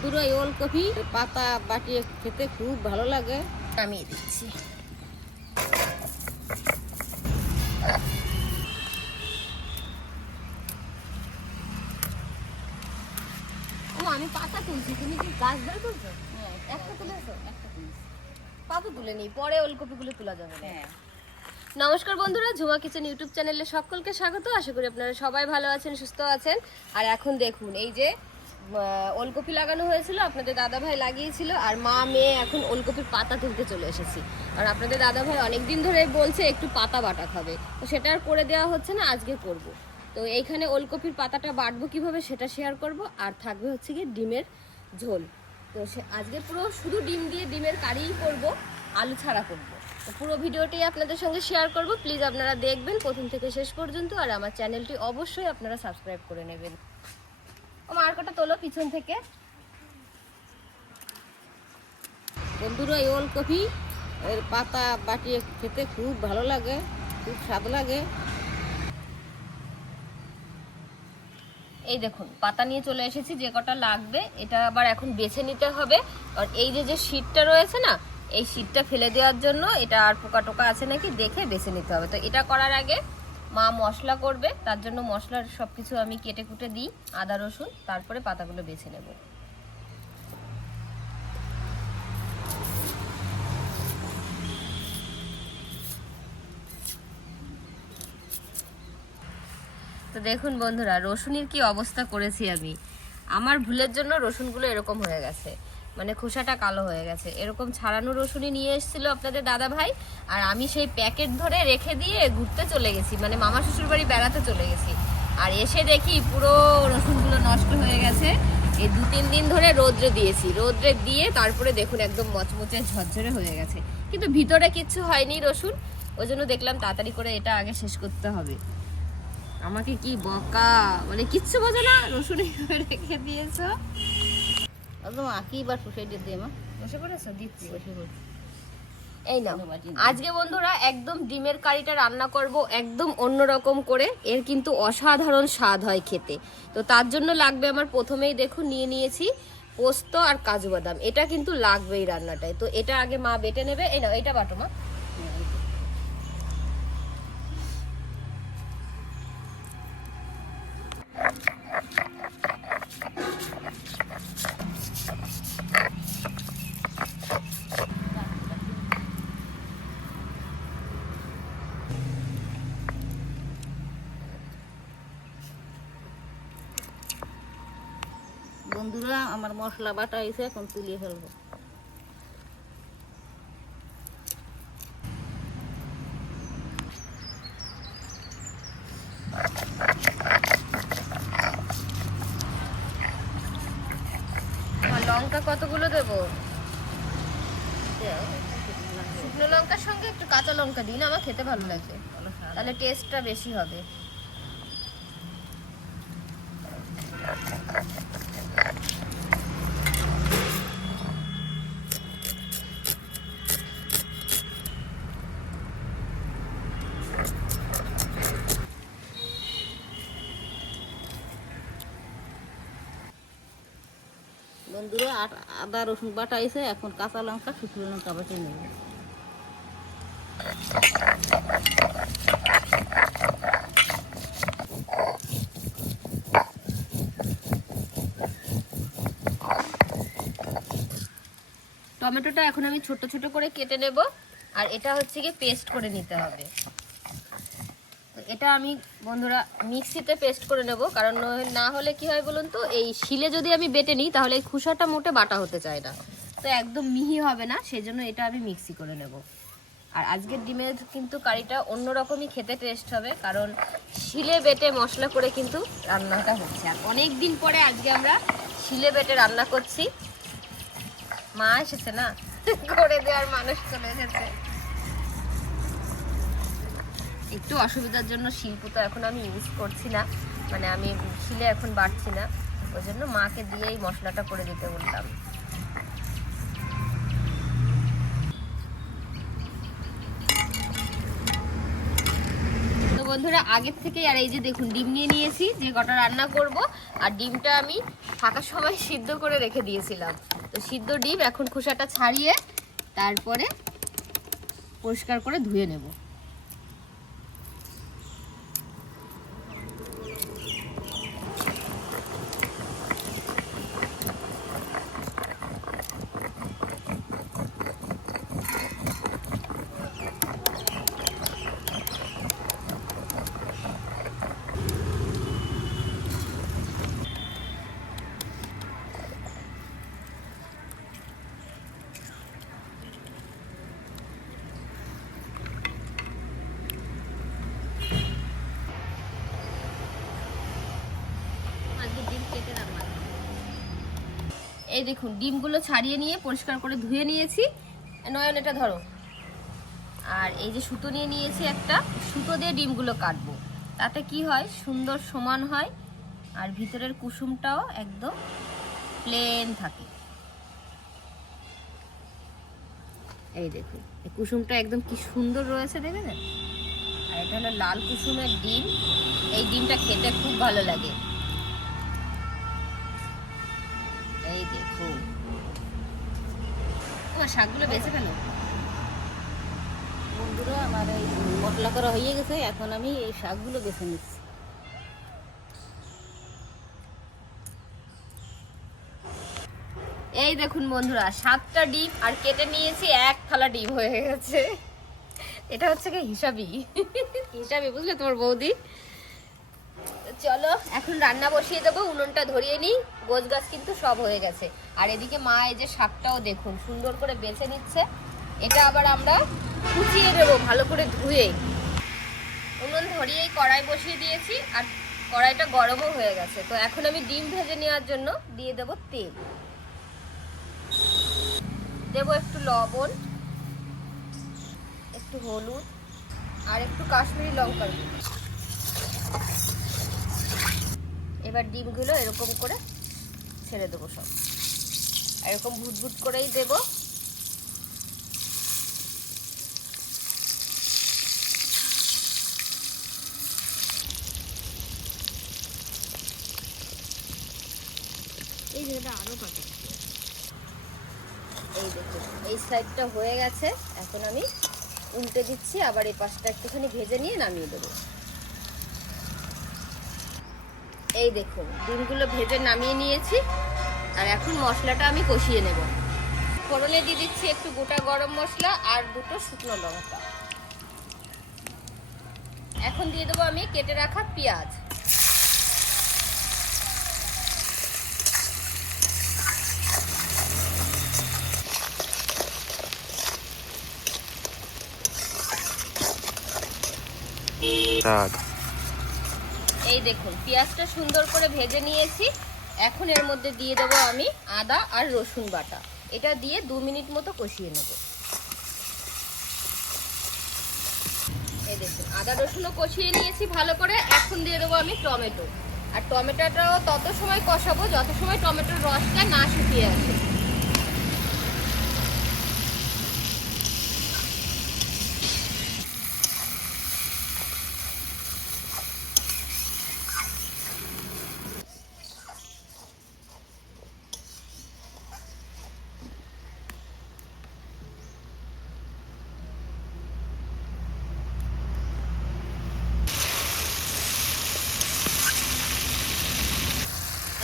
বন্ধুরা ওলকপি পাতা বাটিয়ে খেতে খুব ভালো লাগে। নামিয়ে দিচ্ছি। ও আমি পাতা তুলছি। তুমি কি গাছ ধরে তুলছো একটা তুলেছো। একটা তুলছি। পাতা তুলে নিই পরে ওলকপিগুলো তোলা যাবে হ্যাঁ। নমস্কার বন্ধুরা ঝুমা কিচেন ইউটিউব চ্যানেলে সকলকে স্বাগত। আশা করি আপনারা সবাই ভালো আছেন সুস্থ আছেন। আর এখন দেখুন এই যে ওলকপি লাগানো হয়েছিল, আপনাদের দাদা ভাই লাগিয়েছিল, আর মা মেয়ে এখন ওলকপির পাতা তুলতে চলে এসেছি। আর আপনাদের দাদা ভাই অনেকদিন ধরে বলছে একটু পাতা বাটা খাবে। তো সেটা আর করে দেওয়া হচ্ছে না, আজকে করব। তো এইখানে ওলকপির পাতাটা বাটবো কীভাবে সেটা শেয়ার করব, আর থাকবে হচ্ছে কি ডিমের ঝোল। তো সে আজকে পুরো শুধু ডিম দিয়ে ডিমের কারিই করব, আলু ছাড়া করব। তো পুরো ভিডিওটি আপনাদের সঙ্গে শেয়ার করব প্লিজ আপনারা দেখবেন প্রথম থেকে শেষ পর্যন্ত, আর আমার চ্যানেলটি অবশ্যই আপনারা সাবস্ক্রাইব করে নেবেন। ও মার্কটা তোলো পিছন থেকে। বন্ধুরা, এই ওলকপি, এর পাতা বাটিয়ে খেতে খুব ভালো লাগে, খুব স্বাদ লাগে। এই দেখুন, পাতা নিয়ে চলে এসেছি, যে কটা লাগবে, এটা আবার এখন বেছে নিতে হবে। আর এই যে যে শীটটা রয়েছে না, এই শীটটা ফেলে দেওয়ার জন্য এটা আর পোকা টোকা আছে নাকি, দেখে বেছে নিতে হবে। তো এটা করার আগে মা মশলা করবে, তার জন্য মশলার সব কিছু আমি কেটে কুটে দিই, আদা, রসুন, তারপরে পাতাগুলো বেছে নেব। তো দেখুন বন্ধুরা, রসুনের কি অবস্থা করেছি আমি। আমার ভুলের জন্য রসুনগুলো এরকম হয়ে গেছে। মানে খোসাটা কালো হয়ে গেছে। এরকম ছাড়ানো রসুনই নিয়ে এসেছিল আপনাদের দাদা ভাই আর আমি সেই প্যাকেট ধরে রেখে দিয়ে ঘুরতে চলে গেছি। মানে মামা শ্বশুর বাড়ি বেড়াতে চলে গেছি। আর এসে দেখি পুরো রসুনগুলো নষ্ট হয়ে গেছে। এই দু তিন দিন ধরে রোদ্রে দিয়েছি। রোদ্রে দিয়ে তারপরে দেখুন একদম মচমচে ঝরঝরে হয়ে গেছে। কিন্তু ভিতরে কিচ্ছু হয়নি রসুন। ওই জন্য দেখলাম তাড়াতাড়ি করে এটা আগে শেষ করতে হবে। আমাকে কি বকা? মানে কিচ্ছু বোঝো না। রসুন রেখে দিয়েছ। একদম আঁকি বা শুষে দিয়ে মা। বসে পড়েছো দিচ্ছি। বসে বসে এই। আজকে বন্ধুরা একদম ডিমের কারিটা রান্না করব একদম অন্যরকম করে। এর কিন্তু অসাধারণ স্বাদ হয় খেতে। তো তার জন্য লাগবে আমার প্রথমেই দেখুন নিয়ে নিয়েছি পোস্ত আর কাজু বাদাম। এটা কিন্তু লাগবেই রান্নাটায়। তো এটা আগে মা বেটে নেবে। এই না এটা বাটো মা বন্ধুরা আমার মশলা বাটা হয়েছে এখন তুলিয়ে ফেলব। আর লঙ্কা কতগুলো দেবো? শুকনো লঙ্কার সঙ্গে একটু কাঁচা লঙ্কা দিন আমার খেতে ভালো লাগে। তাহলে টেস্টটা বেশি হবে। আদা, রসুন বাটা হয়েছে এখন কাঁচা লঙ্কা, শুকনো লঙ্কা বাটে নেব। টমেটোটা এখন আমি ছোট ছোট করে কেটে নেব। আর এটা হচ্ছে গিয়ে পেস্ট করে নিতে হবে। এটা আমি, বন্ধুরা, মিক্সিতে পেস্ট করে নেব। কারণ না হলে কি হয় বলুন তো, এই শিলে যদি আমি বেটে নিই, তাহলে এই খুসাটা মোটে বাটা হতে চায় না। তো একদম মিহি হবে না, সেজন্য এটা আমি মিক্সি করে নেব। আর আজকের ডিমের কিন্তু কারিটা অন্যরকমই খেতে টেস্ট হবে, কারণ শিলে বেটে মশলা করে কিন্তু রান্নাটা হচ্ছে। আর অনেক দিন পরে আজকে আমরা শিলে বেটে রান্না করছি। মা এসেছে না? করে দেওয়ার মানুষ চলে এসেছে। একটু অসুবিধার জন্য শিল্প তো এখন আমি ইউজ করছি না। মানে আমি শিলে এখন বাড়ছি না। ওই জন্য মাকে দিয়েই মশলাটা করে দিতে বললাম। বন্ধুরা, আগের থেকেই আর এই যে দেখুন, ডিম নিয়ে নিয়েছি, যে কটা রান্না করব, আর ডিমটা আমি ফাঁকার সময় সিদ্ধ করে রেখে দিয়েছিলাম। তো সিদ্ধ ডিম এখন খোসাটা ছাড়িয়ে তারপরে পরিষ্কার করে ধুয়ে নেব আজকে ডিম কেটে রান্না করব। এই দেখুন, ডিমগুলো ছাড়িয়ে নিয়ে, পরিষ্কার করে ধুয়ে নিয়েছি। নয়ন, এটা ধরো। আর এই যে সুতো নিয়ে নিয়েছি একটা, সুতো দিয়ে ডিমগুলো কাটবো। তাতে কি হয়? সুন্দর সমান হয়, আর ভিতরের কুসুমটাও একদম প্লেন থাকে। এই দেখুন, এই কুসুমটা একদম কি সুন্দর রয়েছে, দেখেছেন? আর এটা হলো লাল কুসুমের ডিম। এই ডিমটা খেতে খুব ভালো লাগে। এই দেখুন আমার শাকগুলো ফেলো। বন্ধুরা, আমার এই মশলা করা হয়ে গেছে, এখন আমি এই শাকগুলো বেছে নিচ্ছি। এই দেখুন বন্ধুরা, সাতটা ডিম আর কেটে নিয়েছি, এক থালা ডিম হয়ে গেছে। এটা হচ্ছে কি হিসাবই হিসাবই বুঝলে তোমার বৌদি? চলো, এখন রান্না বসিয়ে দেবো, উনুনটা ধরিয়ে নিই, গোছ গাছ কিন্তু সব হয়ে গেছে। আর এদিকে মা এই যে শাকটাও দেখুন, সুন্দর করে বেছে নিচ্ছে। এটা আবার আমরা কুচিয়ে দেবো ভালো করে ধুয়ে। উনুন ধরিয়েই কড়াই বসিয়ে দিয়েছি, আর কড়াইটা গরমও হয়ে গেছে। তো এখন আমি ডিম ভেজে নেওয়ার জন্য দিয়ে দেবো তেল। দেবো একটু লবণ, একটু হলুদ, আর একটু কাশ্মীরি লঙ্কার গুঁড়ো। এবার ডিমগুলো এরকম করে ছেড়ে দেবো সব। এরকম ভুটভুট করেই দেবো। এই জায়গাটা আরও কাটে। এই দেখুন এই সাইডটা হয়ে গেছে। এখন আমি উল্টে দিচ্ছি আবার এই পাশটা একটুখানি ভেজে নিয়ে নামিয়ে দেবো। এই দেখুন, ডিমগুলো ভেজে নামিয়ে নিয়েছি, আর এখন মশলাটা আমি কষিয়ে নেব। ফোড়নে দিয়ে দিচ্ছি একটু গোটা গরম মশলা আর দুটো শুকনো লঙ্কা। এখন দিয়ে দেবো আমি কেটে রাখা পেঁয়াজ। শাক এই দেখুন, পেঁয়াজটা সুন্দর করে ভেজে নিয়েছি। এখন এর মধ্যে দিয়ে দেবো আমি আদা আর রসুন বাটা। এটা দিয়ে দু মিনিট মতো কষিয়ে নেব। এই দেখুন, আদা রসুনও কষিয়ে নিয়েছি ভালো করে। এখন দিয়ে দেবো আমি টমেটো। আর টমেটোটাও তত সময় কষাবো যত সময় টমেটোর রসটা না শুকিয়ে আসে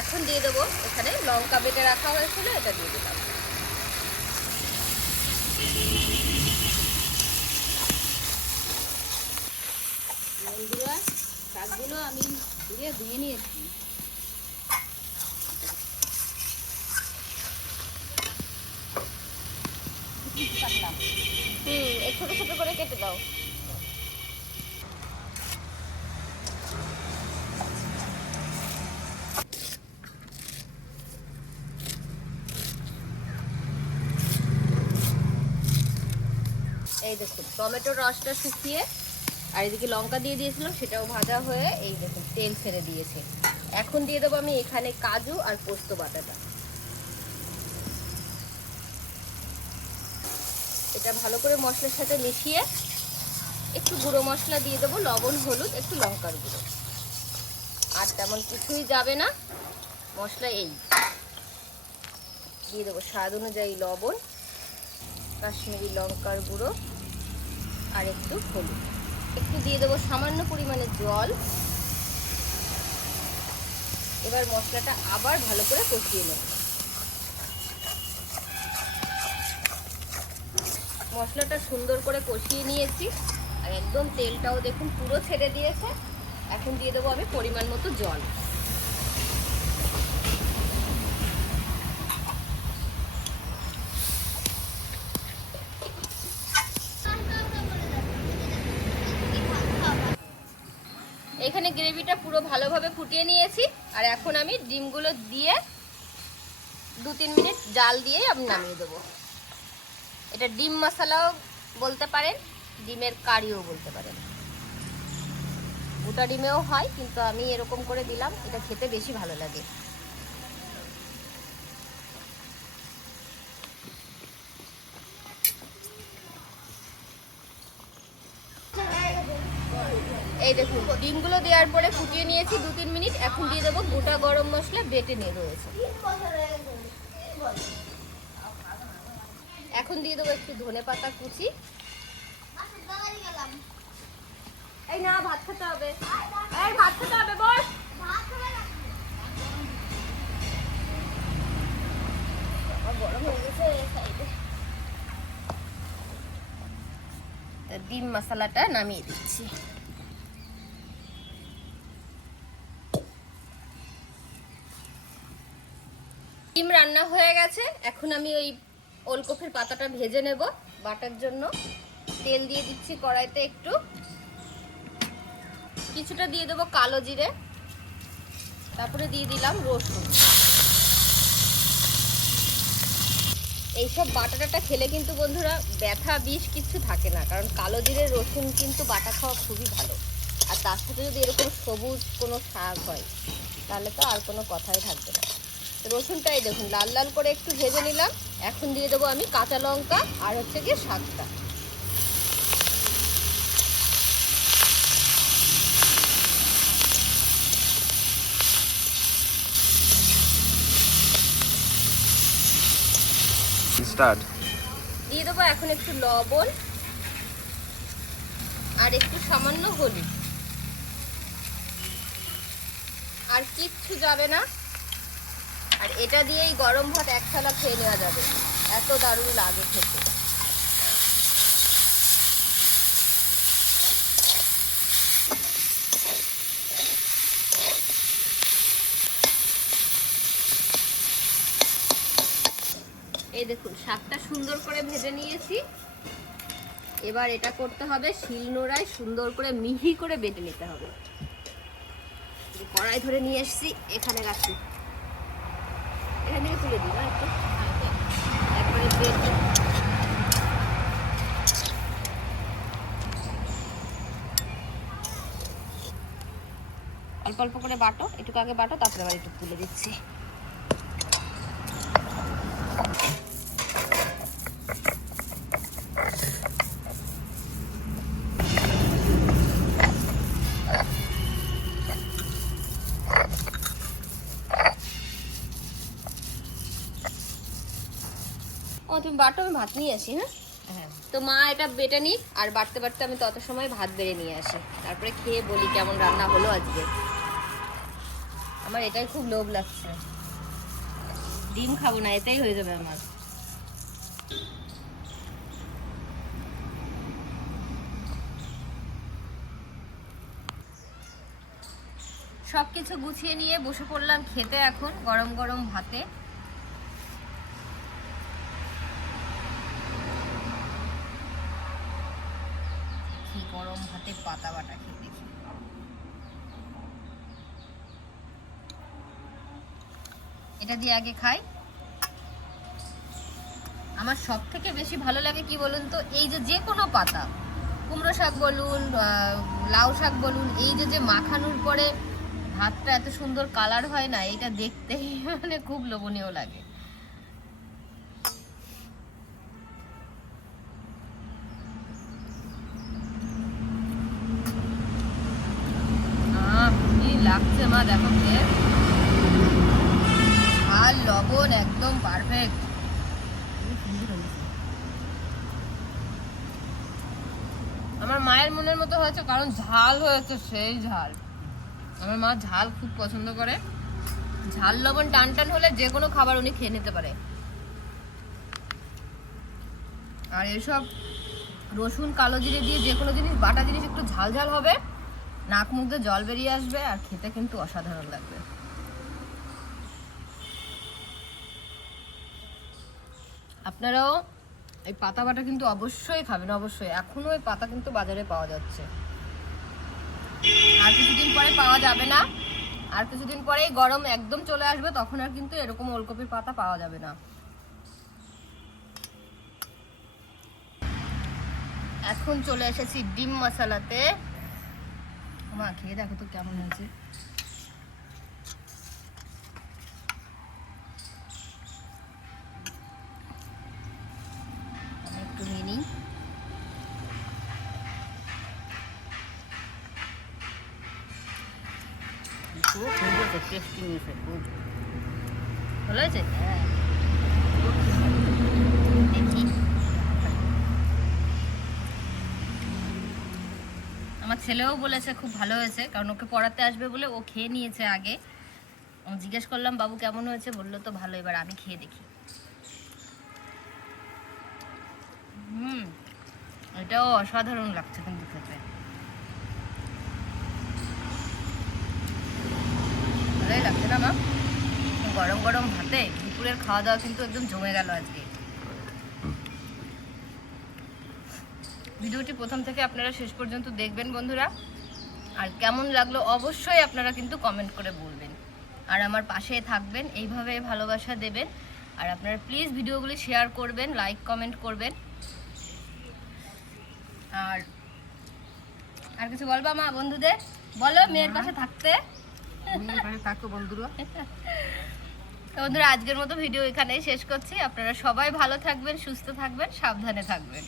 এখন দিয়ে দেবো। এখানে লঙ্কা বেটে রাখা হয়েছিল, এটা দিয়ে দিলাম। শাকগুলো আমি ধুয়ে ধুয়ে নিয়েছি। ছোট ছোট করে কেটে দাও। দেখুন টমেটোর রসটা শুকিয়ে আর এদিকে লঙ্কা দিয়ে দিয়েছিলাম, সেটাও ভাজা হয়ে এই দেখুন, তেল ছেড়ে দিয়েছে। এখন দিয়ে দেবো আমি এখানে কাজু আর পোস্ত বাটাটা। এটা ভালো করে মশলার সাথে মিশিয়ে একটু গুঁড়ো মশলা দিয়ে দেবো, লবণ, হলুদ, একটু লঙ্কার গুঁড়ো। আর তেমন কিছুই যাবে না, মশলা এই। দিয়ে দেবো স্বাদ অনুযায়ী লবণ, কাশ্মীরি লঙ্কার গুঁড়ো। আর একটু হলুদ। একটু দিয়ে দেবো সামান্য পরিমাণে জল। এবার মশলাটা আবার ভালো করে কষিয়ে নেব। মশলাটা সুন্দর করে কষিয়ে নিয়েছি। আর একদম তেলটাও দেখুন পুরো ছেড়ে দিয়েছে। এখন দিয়ে দেবো আমি পরিমাণ মতো জল এখানে গ্রেভিটা পুরো ভালোভাবে ফুটিয়ে নিয়েছি। আর এখন আমি ডিমগুলো দিয়ে দু তিন মিনিট জাল দিয়েই আমি নামিয়ে দেবো। এটা ডিম মশলাও বলতে পারেন, ডিমের কারিও বলতে পারেন। গোটা ডিমেও হয়, কিন্তু আমি এরকম করে দিলাম, এটা খেতে বেশি ভালো লাগে। এই দেখুন, ডিমগুলো দেওয়ার পরে ফুটিয়ে নিয়েছি দু তিন মিনিট। এখন দিয়ে দেবো গোটা গরম মশলা বেটে নিয়ে রয়েছে। এখন দিয়ে দেবো একটু ধনে পাতা কুচি। এই না, ভাত খেতে হবে। এই, ভাত খেতে হবে ডিম মশলাটা নামিয়ে দিচ্ছি। ডিম রান্না হয়ে গেছে। এখন আমি ওই ওলকপির পাতাটা ভেজে নেব বাটার জন্য। তেল দিয়ে দিচ্ছি কড়াইতে একটু। কিছুটা দিয়ে দেবো কালো জিরে। তারপরে দিয়ে দিলাম রসুন। এইসব বাটাটাটা খেলে কিন্তু বন্ধুরা ব্যথা, বিষ কিছু থাকে না। কারণ কালো জিরে, রসুন কিন্তু বাটা খাওয়া খুবই ভালো। আর তার সাথে যদি এরকম সবুজ কোনো শাক হয়, তাহলে তো আর কোনো কথাই থাকবে না। রসুনটাই দেখুন লাল লাল করে একটু ভেজে নিলাম। এখন দিয়ে দেবো আমি কাঁচা লঙ্কা আর হচ্ছে গিয়ে শাকটা। স্টার্ট। দিয়ে দেবো এখন একটু লবণ আর একটু সামান্য হলুদ। আর কিচ্ছু যাবে না। আর এটা দিয়েই গরম ভাত এক থালা খেয়ে নেওয়া যাবে। এত দারুণ লাগে খেতে। এই দেখুন, শাকটা সুন্দর করে ভেজে নিয়েছি। এবার এটা করতে হবে শিলনোড়ায় সুন্দর করে মিহি করে বেটে নিতে হবে। কড়াই ধরে নিয়ে এসেছি, এখানে রাখছি। দিই না একটু। একবারে বেটে অল্প অল্প করে বাটো একটু আগে বাটো, তারপরে আবার একটু তুলে দিচ্ছি। তুমি বাটো আমি ভাত নিয়ে আসি হ্যাঁ? হ্যাঁ। তো মা এটা বেটে নিক আর বাটতে বাটতে আমি তত সময় ভাত বেড়ে নিয়ে আসি। তারপরে খেয়ে বলি কেমন রান্না হলো আজকে। আমার এটাই খুব লোভ লাগছে। ডিম খাব না এটাই হয়ে যাবে আমার। সব কিছু গুছিয়ে নিয়ে বসে পড়লাম খেতে এখন গরম গরম ভাতে। এটা দিয়ে আগে খাই। আমার সব থেকে বেশি ভালো লাগে কি বলুন তো, এই যে যে কোনো পাতা, কুমড়ো শাক বলুন লাউ শাক বলুন, এই যে যে মাখানোর পরে ভাতটা এত সুন্দর কালার হয় না, এটা দেখতে মানে খুব লোভনীয় লাগে। লাগছে মা, দেখো। হয়েছে, কারণ ঝাল হয়েছে, সেই ঝাল। আমার মা ঝাল খুব পছন্দ করে। ঝাল, লবণ, টান টান হলে যে কোনো খাবার উনি খেয়ে নিতে পারে। আর এসব রসুন, কালো জিরে দিয়ে যে কোনো জিনিস, বাটা জিনিস একটু ঝাল ঝাল হবে, নাক মুখ দিয়ে জল বেরিয়ে আসবে, আর খেতে কিন্তু অসাধারণ লাগবে। আপনারাও এই পাতা বাটা কিন্তু অবশ্যই খাবেন, অবশ্যই। এখনও ওই পাতা কিন্তু বাজারে পাওয়া যাচ্ছে। আর কিছুদিন পরে পাওয়া যাবে না। আর কিছুদিন পরেই গরম একদম চলে আসবে, তখন আর কিন্তু এরকম ওলকপির পাতা পাওয়া যাবে না। এখন চলে এসেছি ডিম মশলাতে। মা, খেয়ে দেখো তো কেমন হয়েছে আমি একটু নিয়ে নিই খুব সুন্দর টেস্টি নিয়েছে খুব ভালো হয়েছে হ্যাঁ দেখি আমার ছেলেও বলেছে, খুব ভালো হয়েছে। কারণ ওকে পড়াতে আসবে বলে ও খেয়ে নিয়েছে আগে। জিজ্ঞেস করলাম, বাবু, কেমন হয়েছে? বলল, তো ভালো, এবার আমি খেয়ে দেখি। হুম, এটাও অসাধারণ লাগছে কিন্তু খেতে। ভালোই লাগছে না, মা? গরম গরম ভাতে, দুপুরের খাওয়া দাওয়া কিন্তু একদম জমে গেল আজকে। ভিডিওটি প্রথম থেকে আপনারা শেষ পর্যন্ত দেখবেন বন্ধুরা। আর কেমন লাগল অবশ্যই আপনারা কিন্তু কমেন্ট করে বলবেন। আর আমার পাশে থাকবেন এইভাবে ভালোবাসা দেবেন। আর আপনারা প্লিজ ভিডিওগুলি শেয়ার করবেন লাইক কমেন্ট করবেন। আর আর কিছু বলবা মা বন্ধুদের? বলো মেয়ের পাশে থাকতে। থাকো বন্ধুরা। বন্ধুরা আজকের মতো ভিডিও এখানেই শেষ করছি। আপনারা সবাই ভালো থাকবেন সুস্থ থাকবেন সাবধানে থাকবেন।